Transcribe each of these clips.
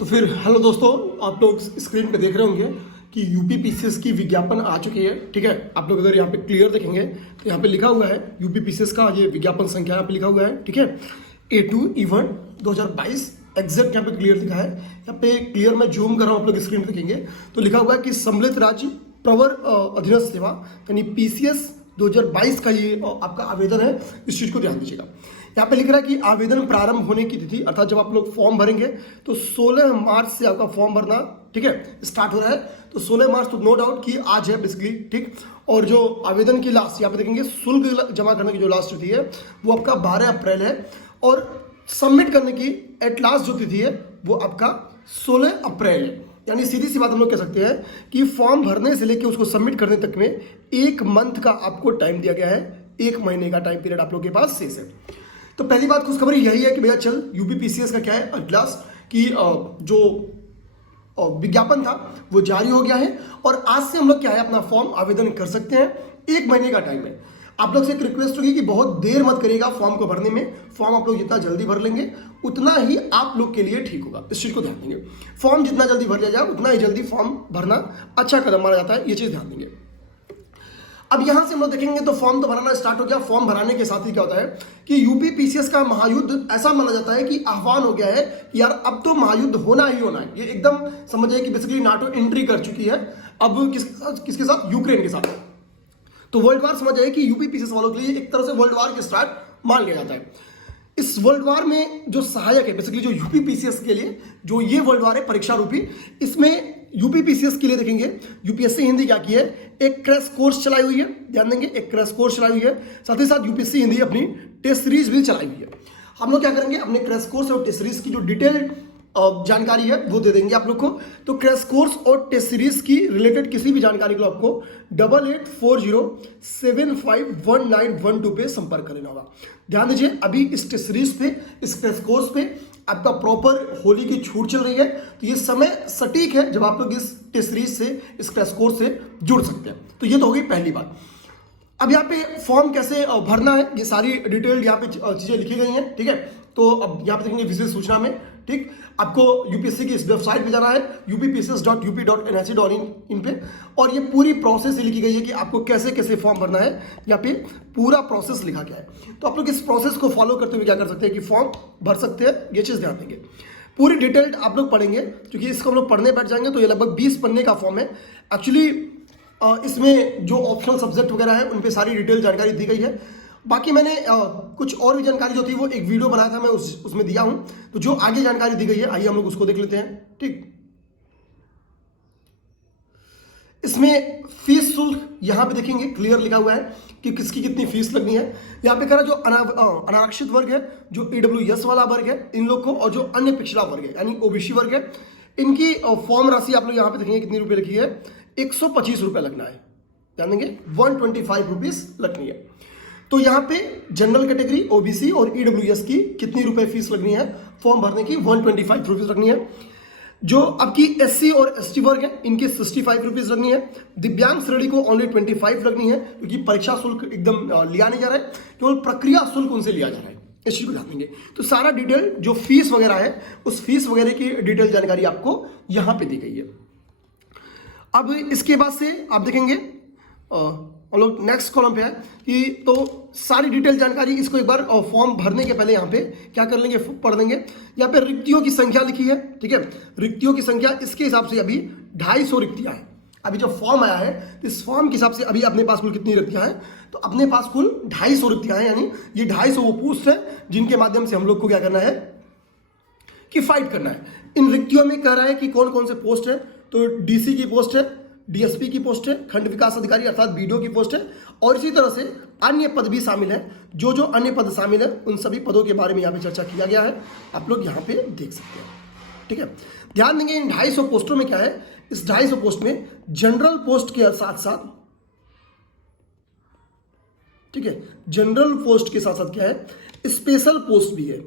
तो फिर हेलो दोस्तों, आप लोग स्क्रीन पे देख रहे होंगे कि यूपी पीसीएस की विज्ञापन आ चुकी है। ठीक है, आप लोग अगर यहाँ पे क्लियर देखेंगे तो यहाँ पे लिखा हुआ है यूपी पीसीएस का ये विज्ञापन संख्या यहाँ पे लिखा हुआ है। ठीक है, A2E1 2022 एग्जैक्ट यहाँ पे क्लियर लिखा है। यहाँ पे क्लियर मैं जूम कर रहा हूँ, आप लोग स्क्रीन पे देखेंगे तो लिखा हुआ है कि सम्मिलित राज्य प्रवर अधीनस्थ सेवा यानी पीसीएस 2022 का ये आपका आवेदन है। इस चीज को ध्यान दीजिएगा। यहाँ पे लिख रहा है कि आवेदन प्रारंभ होने की तिथि अर्थात जब आप लोग फॉर्म भरेंगे तो 16 मार्च से आपका फॉर्म भरना, ठीक है, स्टार्ट हो रहा है। तो 16 मार्च तो नो डाउट कि आज है बेसिकली। ठीक, और जो आवेदन की लास्ट यहाँ पे देखेंगे शुल्क जमा करने की जो लास्ट तिथि है वो आपका 12 अप्रैल है और सबमिट करने की एट लास्ट जो तिथि है वो आपका 16 अप्रैल है। यानी सीधी सी बात हम लोग कह सकते हैं कि फॉर्म भरने से लेकर उसको सबमिट करने तक में 1 मंथ का आपको टाइम दिया गया है। 1 महीने का टाइम पीरियड आप लोग के पास शेष है। तो पहली बात खुशखबरी यही है कि भैया चल यूपी पीसीएस का क्या है अटलास की जो विज्ञापन था वो जारी हो गया है और आज से हम लोग क्या है अपना फॉर्म आवेदन कर सकते हैं। 1 महीने का टाइम है। आप लोग से एक रिक्वेस्ट होगी कि बहुत देर मत करिएगा फॉर्म को भरने में। फॉर्म आप लोग जितना जल्दी भर लेंगे उतना ही आप लोग के लिए ठीक होगा। इस चीज को ध्यान देंगे। फॉर्म जितना जल्दी भर लिया जाए उतना ही जल्दी फॉर्म भरना अच्छा कदम माना जाता है। ये चीज ध्यान देंगे। अब यहां से हम लोग देखेंगे तो फॉर्म तो भराना स्टार्ट हो गया। फॉर्म भराने के साथ ही क्या होता है कि यूपी पीसीएस का महायुद्ध ऐसा माना जाता है कि आह्वान हो गया है कि यार अब तो महायुद्ध होना ही होना है। ये एकदम समझिए कि बेसिकली नाटो एंट्री कर चुकी है। अब किसके साथ? यूक्रेन के साथ। तो वर्ल्ड वार समझ आए कि यूपी पीसीएस वालों के लिए एक तरह से वर्ल्ड वार के स्टार्ट मान लिया जाता है। इस वर्ल्ड वार में जो सहायक है बेसिकली जो यूपी पीसीएस के लिए जो ये वर्ल्ड वार है परीक्षा रूपी, इसमें यूपी पीसीएस के लिए देखेंगे यूपीएससी हिंदी क्या की है, एक क्रैश कोर्स चलाई हुई है। ध्यान देंगे, एक क्रैश कोर्स चलाई हुई है। साथ ही साथ यूपीएससी हिंदी अपनी टेस्ट सीरीज भी चलाई हुई है। हम लोग क्या करेंगे अपने क्रैश कोर्स और टेस्ट सीरीज की जो डिटेल जानकारी है वो दे देंगे आप लोग को। तो क्रैश कोर्स और टेस्ट सीरीज की रिलेटेड किसी भी जानकारी को आपको 8840751912 पे संपर्क कर लेना होगा। ध्यान दीजिए, अभी इस टेस्ट सीरीज पे, इस क्रैश कोर्स पे आपका प्रॉपर होली की छूट चल रही है। तो ये समय सटीक है जब आप लोग इस टेस्ट सीरीज से, इस क्रैश कोर्स से जुड़ सकते हैं। तो ये तो हो गई पहली बात। अब यहाँ पे फॉर्म कैसे भरना है ये सारी डिटेल यहाँ पे चीजें लिखी गई हैं। ठीक है, तो अब यहाँ पे देखेंगे विशेष सूचना में। ठीक, आपको यूपीएससी की इस वेबसाइट पे जाना है uppcs.up.nic.in पे और ये पूरी प्रोसेस लिखी गई है कि आपको कैसे कैसे फॉर्म भरना है। यहाँ पे पूरा प्रोसेस लिखा गया है। तो आप लोग इस प्रोसेस को फॉलो करते हुए क्या कर सकते हैं कि फॉर्म भर सकते हैं। ये चीज ध्यान देंगे। पूरी डिटेल्ड आप लोग पढ़ेंगे क्योंकि इसको हम लोग पढ़ने बैठ जाएंगे तो ये लगभग 20 पन्ने का फॉर्म है। एक्चुअली इसमें जो ऑप्शनल सब्जेक्ट वगैरह है उन पे सारी डिटेल जानकारी दी गई है। बाकी मैंने कुछ और भी जानकारी जो थी वो एक वीडियो बनाया था, मैं उसमें दिया हूं। तो जो आगे जानकारी दी गई है आइए हम लोग उसको देख लेते हैं। ठीक, इसमें फीस शुल्क यहां पे देखेंगे क्लियर लिखा हुआ है कि किसकी कितनी फीस लगनी है। यहां पे कह रहा जो अनारक्षित वर्ग है, जो ईडब्ल्यूएस वाला वर्ग है इन लोग को, और जो अन्य पिछड़ा वर्ग है यानी ओबीसी वर्ग है, इनकी फॉर्म राशि आप लोग यहां पे देखेंगे कितनी रुपए लिखी है, 125 रुपए लगना है। ध्यान देंगे 125 रुपीज लगनी है। तो यहाँ पे जनरल कैटेगरी, ओबीसी और ईडब्ल्यूएस की कितनी रुपए फीस लगनी है फॉर्म भरने की, 125 रुपीज लगनी है। जो आपकी एससी और एसटी वर्ग है इनकी 65 रुपीज लगनी है। दिव्यांग श्रेणी को ओनली 25 लगनी है क्योंकि परीक्षा शुल्क एकदम लिया नहीं जा रहा है, केवल प्रक्रिया शुल्क उनसे लिया जा रहा है। इस चीज को ध्यान देंगे। तो सारा डिटेल जो फीस वगैरह है उस फीस वगैरह की डिटेल जानकारी आपको यहां पे दी गई है। अब इसके बाद से आप देखेंगे हम लोग नेक्स्ट कॉलम पे है कि तो सारी डिटेल जानकारी इसको एक बार फॉर्म भरने के पहले यहाँ पे क्या कर लेंगे, पढ़ लेंगे। यहाँ पे रिक्तियों की संख्या लिखी है। ठीक है, रिक्तियों की संख्या इसके हिसाब से अभी 250 रिक्तियां हैं। अभी जो फॉर्म आया है इस फॉर्म के हिसाब से अभी अपने पास कुल कितनी रिक्तियां हैं, तो अपने पास कुल 250 रिक्तियां हैं। यानी ये 250 वो पोस्ट है जिनके माध्यम से हम लोग को क्या करना है कि फाइट करना है। इन रिक्तियों में कह रहा है कि कौन कौन से पोस्ट है, तो डीसी की पोस्ट है, डीएसपी की पोस्ट है, खंड विकास अधिकारी अर्थात बीडीओ की पोस्ट है, और इसी तरह से अन्य पद भी शामिल है। जो जो अन्य पद शामिल है उन सभी पदों के बारे में यहाँ पे चर्चा किया गया है, आप लोग यहाँ पे देख सकते हैं। ठीक है, ध्यान देंगे इन 250 पोस्टों में क्या है, इस 250 पोस्ट में जनरल पोस्ट के साथ साथ, ठीक है, जनरल पोस्ट के साथ साथ क्या है, स्पेशल पोस्ट भी है।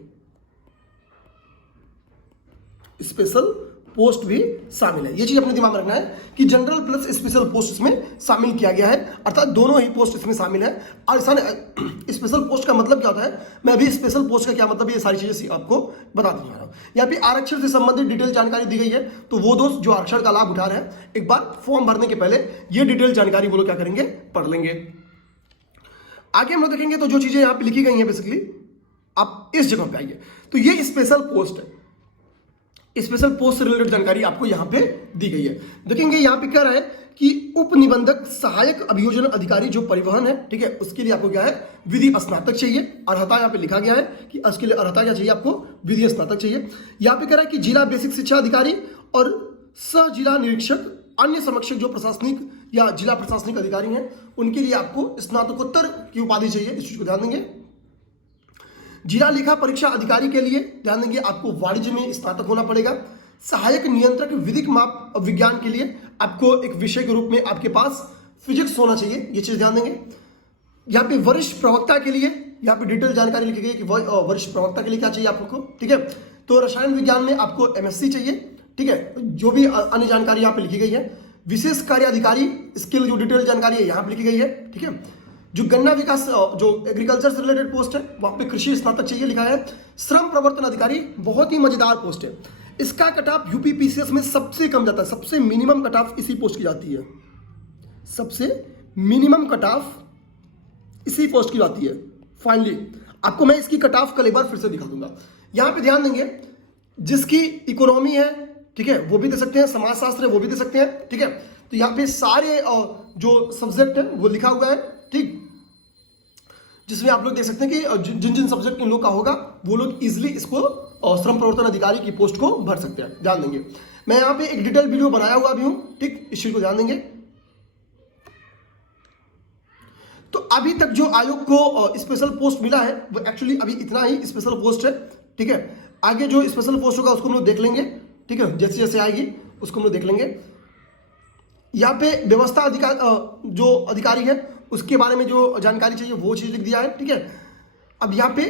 स्पेशल पोस्ट भी शामिल है। ये चीज अपने दिमाग में रखना है कि जनरल प्लस स्पेशल पोस्ट इसमें शामिल किया गया है, अर्थात दोनों ही पोस्ट इसमें शामिल है। और स्पेशल पोस्ट का मतलब क्या होता है, मैं अभी स्पेशल पोस्ट का क्या मतलब ये सारी चीजें आपको बताने जा रहा हूँ। यहाँ पे आरक्षण से संबंधित डिटेल जानकारी दी गई है, तो वो दोस्त जो आरक्षण का लाभ उठा रहे हैं एक बार फॉर्म भरने के पहले ये डिटेल जानकारी वो लोग क्या करेंगे, पढ़ लेंगे। आगे हम लोग देखेंगे तो जो चीजें यहाँ पे लिखी गई हैं बेसिकली आप इस जगह पे आइए, तो ये स्पेशल पोस्ट है, स्पेशल पोस्ट से रिलेटेड जानकारी आपको यहां पे दी गई है। देखेंगे यहां पे कह रहा है कि उप निबंधक सहायक अभियोजन अधिकारी जो परिवहन है, ठीक है, उसके लिए आपको क्या है, विधि स्नातक चाहिए। अर्हता यहां पे लिखा गया है कि उसके लिए अर्हता क्या चाहिए, आपको विधि स्नातक चाहिए। यहां पे कह रहा है कि जिला बेसिक शिक्षा अधिकारी और सह जिला निरीक्षक अन्य समकक्ष जो प्रशासनिक या जिला प्रशासनिक अधिकारी हैं उनके लिए आपको स्नातकोत्तर की उपाधि चाहिए, इस चीज को ध्यान देंगे। जिला लेखा परीक्षा अधिकारी के लिए ध्यान देंगे आपको वाणिज्य में स्नातक होना पड़ेगा। सहायक नियंत्रक विधिक माप विज्ञान के लिए आपको एक विषय के रूप में आपके पास फिजिक्स होना चाहिए, ये चीज ध्यान देंगे। यहाँ पे वरिष्ठ प्रवक्ता के लिए यहाँ पे डिटेल जानकारी लिखी गई कि वरिष्ठ प्रवक्ता के लिए क्या चाहिए आपको, ठीक है। तो रसायन विज्ञान में आपको MSc चाहिए, ठीक है। जो भी अन्य जानकारी यहाँ पे लिखी गई है। विशेष कार्य अधिकारी स्किल जो डिटेल जानकारी है यहाँ पे लिखी गई है, ठीक है। जो गन्ना विकास जो एग्रीकल्चर से रिलेटेड पोस्ट है वहां पे कृषि स्नातक चाहिए लिखा है। श्रम प्रवर्तन अधिकारी बहुत ही मजेदार पोस्ट है, इसका कट ऑफ UPPCS में सबसे कम जाता है, सबसे मिनिमम कट ऑफ इसी पोस्ट की जाती है, सबसे मिनिमम कट ऑफ इसी पोस्ट की जाती है। फाइनली आपको मैं इसकी कट ऑफ कल एक बार फिर से दिखा दूंगा। यहां पे ध्यान देंगे जिसकी इकोनॉमी है, ठीक है, वो भी दे सकते हैं, समाजशास्त्र है वो भी दे सकते हैं, ठीक है। तो यहाँ पे सारे जो सब्जेक्ट है वो लिखा हुआ है, ठीक, जिसमें आप लोग देख सकते हैं कि जिन जिन सब्जेक्ट इन लोग का होगा वो लोग इजिली इसको श्रम प्रवर्तन अधिकारी की पोस्ट को भर सकते हैं, ध्यान देंगे। मैं यहाँ पे एक डिटेल वीडियो बनाया हुआ भी हूं, ठीक, इस चीज को ध्यान देंगे। तो अभी तक जो आयोग को स्पेशल पोस्ट मिला है वो एक्चुअली अभी इतना ही स्पेशल पोस्ट है, ठीक है। आगे जो स्पेशल पोस्ट होगा उसको हम लोग देख लेंगे, ठीक है, जैसे जैसे आएगी उसको हम लोग देख लेंगे। यहाँ पे व्यवस्था अधिकार जो अधिकारी है उसके बारे में जो जानकारी चाहिए वो चीज लिख दिया है, ठीक है। अब यहाँ पे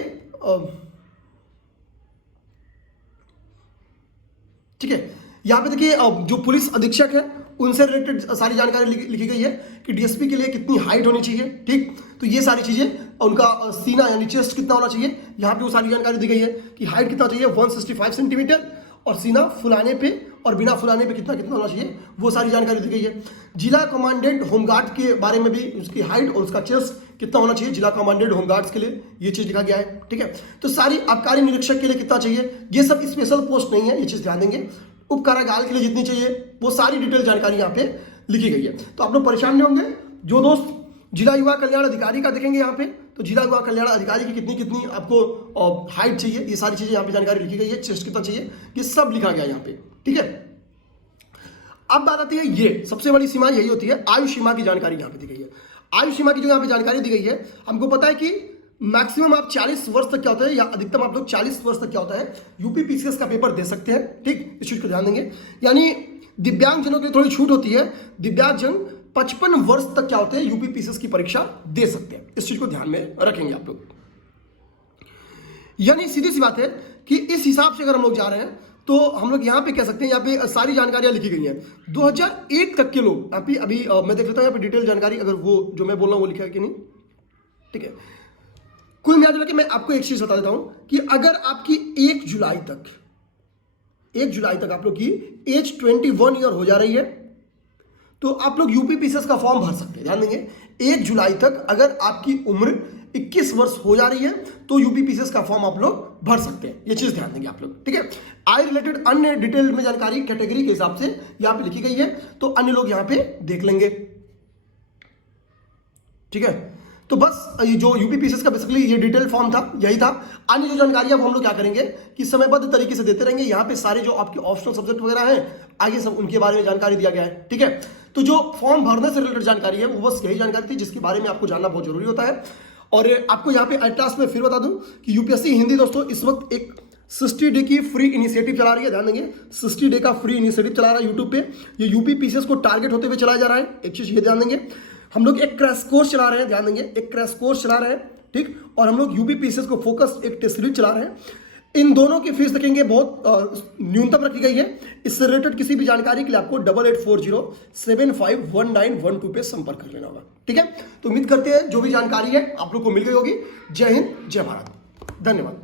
ठीक है, यहाँ पे देखिए जो पुलिस अधीक्षक है उनसे रिलेटेड सारी जानकारी लिखी गई है कि DSP के लिए कितनी हाइट होनी चाहिए, ठीक। तो ये सारी चीजें, उनका सीना यानी चेस्ट कितना होना चाहिए, यहाँ पे वो सारी जानकारी दी गई है कि हाइट कितना चाहिए 165 सेंटीमीटर, और सीना फुलाने पे और बिना फुलाने पे कितना कितना होना चाहिए वो सारी जानकारी दी गई है। जिला कमांडेंट होमगार्ड के बारे में भी उसकी हाइट और उसका चेस्ट कितना होना चाहिए जिला कमांडेंट होमगार्ड्स के लिए, ये चीज लिखा गया है, ठीक है। तो सारी आबकारी निरीक्षक के लिए कितना चाहिए, ये सब स्पेशल पोस्ट नहीं है, ये चीज ध्यान देंगे। उप कारागार के लिए जितनी चाहिए वो सारी डिटेल जानकारी यहाँ पे लिखी गई है। तो आप लोग परेशान नहीं होंगे। जो दोस्त जिला युवा कल्याण अधिकारी का देखेंगे यहाँ पे, तो जिला युवा कल्याण अधिकारी की कितनी कितनी आपको हाइट चाहिए, ये सारी चीजें यहाँ पे जानकारी लिखी गई है, चेस्ट कितना चाहिए ये सब लिखा गया यहाँ पे, ठीक है। अब बात आती है, ये सबसे बड़ी सीमा यही होती है, आयु सीमा की जानकारी यहाँ पे दी गई है। आयु सीमा की जो यहाँ पे जानकारी दी गई है, हमको पता है कि मैक्सिमम आप 40 वर्ष तक क्या होता है या अधिकतम आप लोग 40 वर्ष तक क्या होता है UPPCS का पेपर दे सकते हैं, ठीक, इस चीज को ध्यान देंगे। यानी दिव्यांग जनों के लिए थोड़ी छूट होती है, दिव्यांग जन 55 वर्ष तक क्या होते हैं UPPCS की परीक्षा दे सकते हैं, इस चीज को ध्यान में रखेंगे आप लोग। यानी सीधी सी बात है कि इस हिसाब से अगर हम लोग जा रहे हैं तो हम लोग यहाँ पे कह सकते हैं, यहाँ पे सारी जानकारियां लिखी गई हैं 2001 तक के लोग। यहाँ पे अभी मैं देख लेता हूँ यहाँ पे डिटेल जानकारी, अगर वो जो मैं बोल रहा हूँ वो लिखा है कि नहीं, ठीक है। कुल मिला के मैं आपको एक चीज बता देता हूं कि अगर आपकी 1 जुलाई तक आप लोग की एज 21 ईयर हो जा रही है तो आप लोग UPPCS का फॉर्म भर सकते हैं। ध्यान देंगे 1 जुलाई तक अगर आपकी उम्र 21 वर्ष हो जा रही है तो UPPCS का फॉर्म आप लोग भर सकते हैं, ये चीज ध्यान देंगे आप लोग, ठीक है। आय रिलेटेड अन्य डिटेल में जानकारी कैटेगरी के हिसाब से यहां पे लिखी गई है, तो अन्य लोग यहां पे देख लेंगे, ठीक है। तो बस ये जो UPPCS का बेसिकली ये डिटेल फॉर्म था, यही था। अन्य जो जानकारी है वो हम लोग क्या करेंगे कि समयबद्ध तरीके से देते रहेंगे। यहाँ पे सारे जो आपके ऑप्शनल सब्जेक्ट वगैरह हैं आगे सब उनके बारे में जानकारी दिया गया है, ठीक है। तो जो फॉर्म भरने से रिलेटेड जानकारी है वो बस यही जानकारी थी जिसके बारे में आपको जानना बहुत जरूरी होता है। और आपको यहाँ पे एट लास्ट में फिर बता दूं कि UPSC हिंदी दोस्तों इस वक्त एक 60 डे की फ्री इनिशिएटिव चला रही है। ध्यान देंगे 60 डे का फ्री इनिशिएटिव चला रहा है यूट्यूब पे। ये UPPCS को टारगेट होते हुए चलाया जा रहा है। एक चीज ये ध्यान देंगे, हम लोग एक क्रैश कोर्स चला रहे हैं, ध्यान देंगे एक क्रैश कोर्स चला रहे हैं, ठीक। और हम लोग UPPCS को फोकस एक टेस्ट सीरीज चला रहे हैं। इन दोनों की फीस देखेंगे बहुत न्यूनतम रखी गई है। इससे रिलेटेड किसी भी जानकारी के लिए आपको 8840751912 पे संपर्क कर लेना होगा। ठीक है, तो उम्मीद करते हैं जो भी जानकारी है आप लोग को मिल गई होगी। जय हिंद, जय भारत, धन्यवाद।